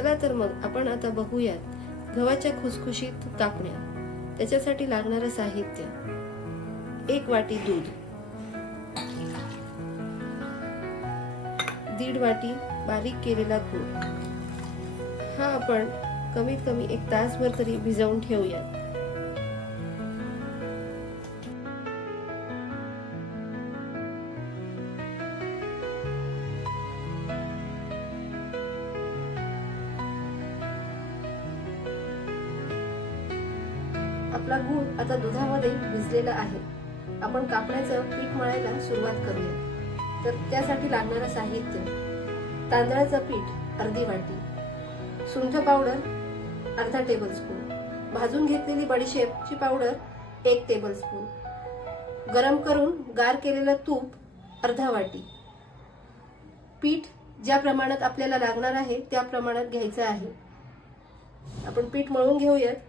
चला तर मग आपण आता बघूयात गव्हाच्या खुसखुशीत कापण्या. त्याच्यासाठी लागणारं साहित्य: 1 वाटी दूध, 1.5 वाटी बारीक केलेला गूळ. हा आपण कमीत कमी 1 तासभर तरी भिजवून ठेवूयात. आपला गूळ आता दुधामध्ये भिजलेला आहे. आपण कापण्याचं पीठ मळायला सुरुवात करूया. तर त्यासाठी लागणारं साहित्य: तांदळाचं पीठ अर्धी वाटी, सुंठ पावडर अर्धा टेबलस्पून, भाजून घेतलेली बडीशेपची पावडर 1 टेबलस्पून, गरम करून गार केलेलं तूप अर्धा वाटी. पीठ ज्या प्रमाणात आपल्याला लागणार आहे त्या प्रमाणात घ्यायचं आहे. आपण पीठ मळून घेऊयात.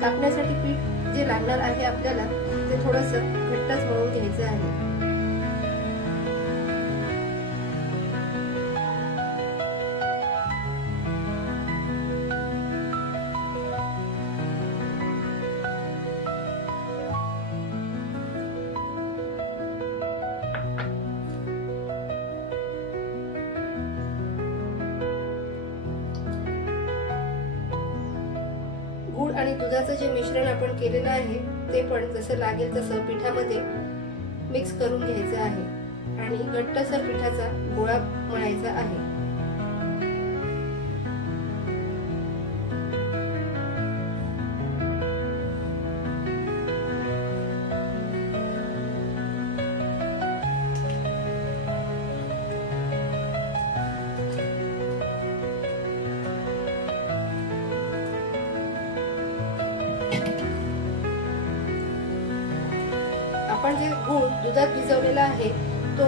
कापण्यासाठी पीठ जे लागणार आहे आपल्याला ते थोडंसं घट्टच मळून घ्यायचं आहे. गूळ आणि दुधाचं जे मिश्रण आपण केलेलं आहे ते पण जसं लागेल तसं पिठामध्ये मिक्स करून घ्यायचं आहे आणि घट्टसर पिठाचा गोळा मळायचा आहे. आपण जे गूळ दुधात भिजवलेला आहे तो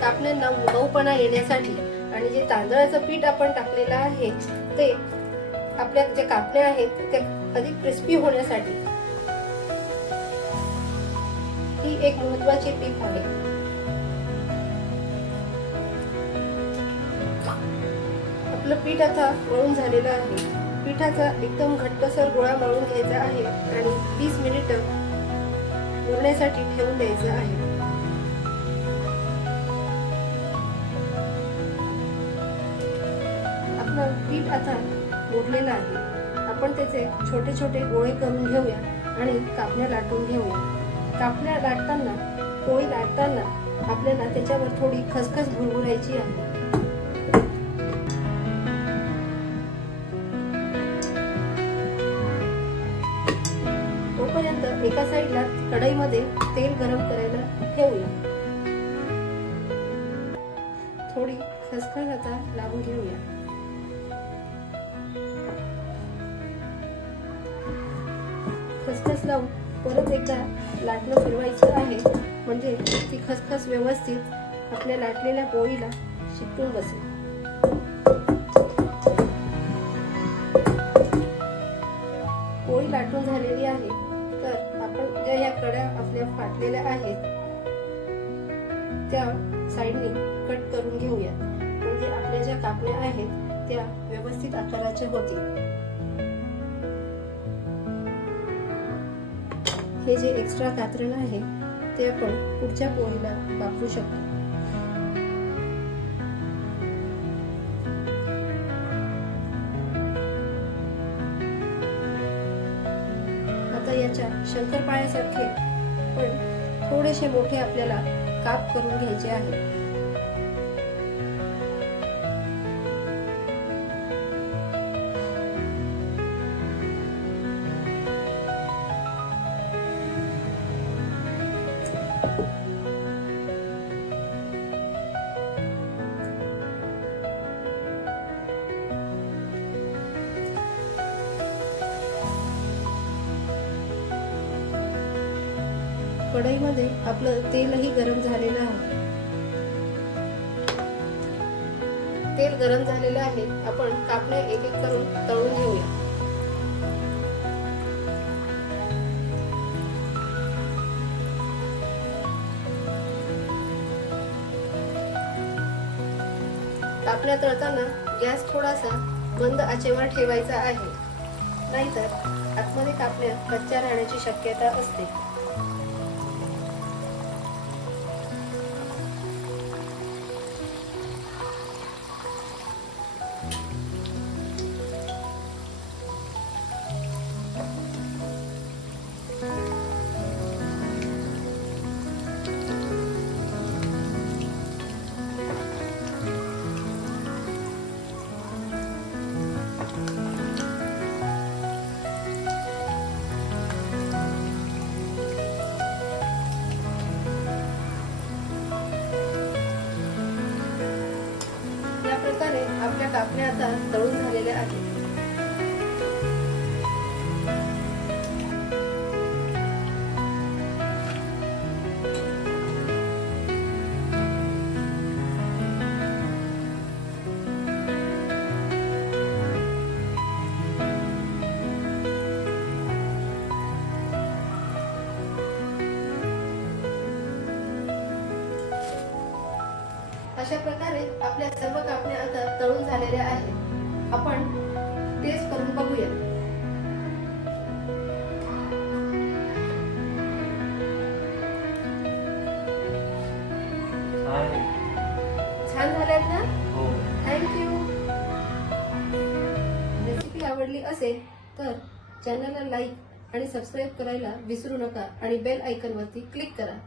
कापण्यांना मऊपणा येण्यासाठी आणि जे तांदळाचं पीठ आपण टाकलेलं आहे ते आपल्या ज्या कापण्या आहेत त्या अधिक क्रिस्पी होण्यासाठी ही एक महत्त्वाची टीप आहे. आपलं पीठ आता मळून झालेलं आहे. पिठाचा एकदम घट्टसर गोळा मळून घ्यायचा आहे आणि 20 मिनिटं मुरण्यासाठी ठेवून द्यायचं आहे. आपलं पीठ आता मुरलेलं आहे. आपण त्याचे छोटे छोटे गोळे करून घेऊया आणि कापण्या लाटून घेऊया. कापण्या लाटताना, पोळी लाटताना आपल्याला त्याच्यावर थोडी खसखस भुरभुरायची आहे. तोपर्यंत एका साईडला कढईमध्ये तेल गरम करायला ठेवूया. थोडी खसखस आता लावून घेऊया. खसखस लावून परत एकदा लाटणं फिरवायचं आहे म्हणजे ती खसखस व्यवस्थित आपल्या लाटलेल्या पोळीला चिकटून बसेल. पोळी लाटून झालेली आहे. तर आपण ज्या या कड्या आपल्या फाटलेल्या आहेत त्या साईडने कट करून घेऊया म्हणजे आपल्या ज्या कापण्या आहेत त्या व्यवस्थित आकाराच्या होतील. हे जे एक्स्ट्रा कात्रण आहे ते आपण पुढच्या पोळीला वापरू शकतो. आता याच्या शंकरपाळ्यासारखे पण थोडेसे मोठे आपल्याला काप करून घ्यायचे आहे. कढईमध्ये आपलं तेलही गरम झालेलं आहे. तेल गरम झालेले आहे. आपण कापण्या एक एक करून तळून घेऊया. कापण्या तळताना गॅस थोडासा मंद आचेवर ठेवायचा आहे, नाहीतर आतमध्ये कापण्या कच्च्या राहण्याची शक्यता असते. या प्रकारे आपल्या कापण्या आता तळून झालेल्या आहेत. अशा प्रकारे आपल्या सर्व कापण्या आता तळून झालेल्या आहेत. आपण टेस्ट करून बघूया. छान झाल्यात ना? थँक्यू. रेसिपी आवडली असेल तर चॅनलला लाईक आणि सबस्क्राईब करायला विसरू नका आणि बेल आयकॉन वरती क्लिक करा.